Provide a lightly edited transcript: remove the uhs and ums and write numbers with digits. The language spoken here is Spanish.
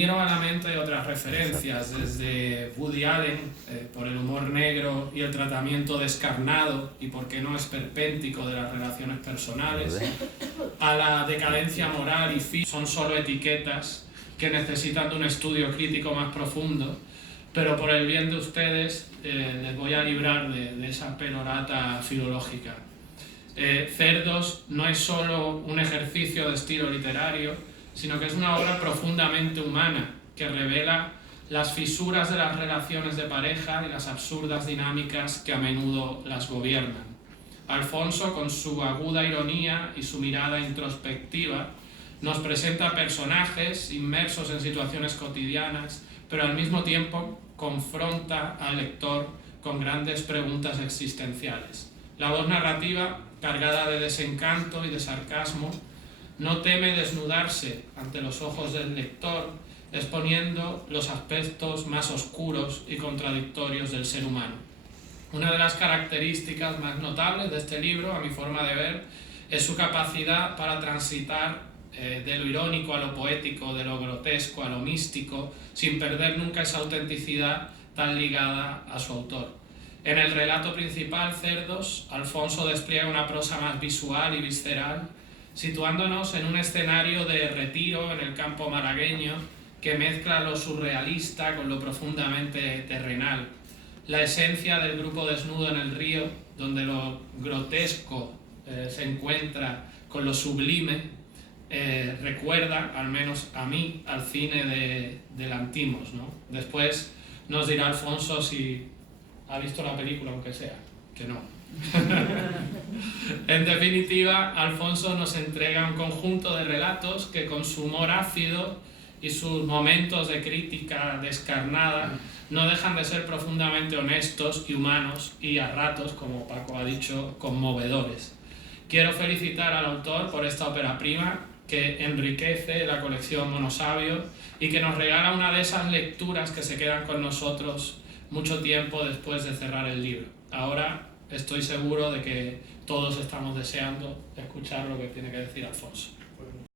Vinieron a la mente otras referencias, desde Woody Allen, por el humor negro y el tratamiento descarnado y por qué no esperpéntico de las relaciones personales, a la decadencia moral y física. Son solo etiquetas que necesitan de un estudio crítico más profundo, pero por el bien de ustedes les voy a librar de esa perorata filológica. Cerdos no es solo un ejercicio de estilo literario, sino que es una obra profundamente humana que revela las fisuras de las relaciones de pareja y las absurdas dinámicas que a menudo las gobiernan. Alfonso, con su aguda ironía y su mirada introspectiva, nos presenta personajes inmersos en situaciones cotidianas, pero al mismo tiempo confronta al lector con grandes preguntas existenciales. La voz narrativa, cargada de desencanto y de sarcasmo, no teme desnudarse ante los ojos del lector, exponiendo los aspectos más oscuros y contradictorios del ser humano. Una de las características más notables de este libro, a mi forma de ver, es su capacidad para transitar de lo irónico a lo poético, de lo grotesco a lo místico, sin perder nunca esa autenticidad tan ligada a su autor. En el relato principal, Cerdos, Alfonso despliega una prosa más visual y visceral, situándonos en un escenario de retiro en el campo malagueño que mezcla lo surrealista con lo profundamente terrenal. La esencia del grupo desnudo en el río, donde lo grotesco se encuentra con lo sublime, recuerda, al menos a mí, al cine de Lanthimos, ¿no? Después nos dirá Alfonso si ha visto la película, aunque sea, que no. En definitiva, Alfonso nos entrega un conjunto de relatos que, con su humor ácido y sus momentos de crítica descarnada, no dejan de ser profundamente honestos y humanos y, a ratos, como Paco ha dicho, conmovedores. Quiero felicitar al autor por esta ópera prima que enriquece la colección Monosabio y que nos regala una de esas lecturas que se quedan con nosotros mucho tiempo después de cerrar el libro. Ahora estoy seguro de que todos estamos deseando escuchar lo que tiene que decir Alfonso.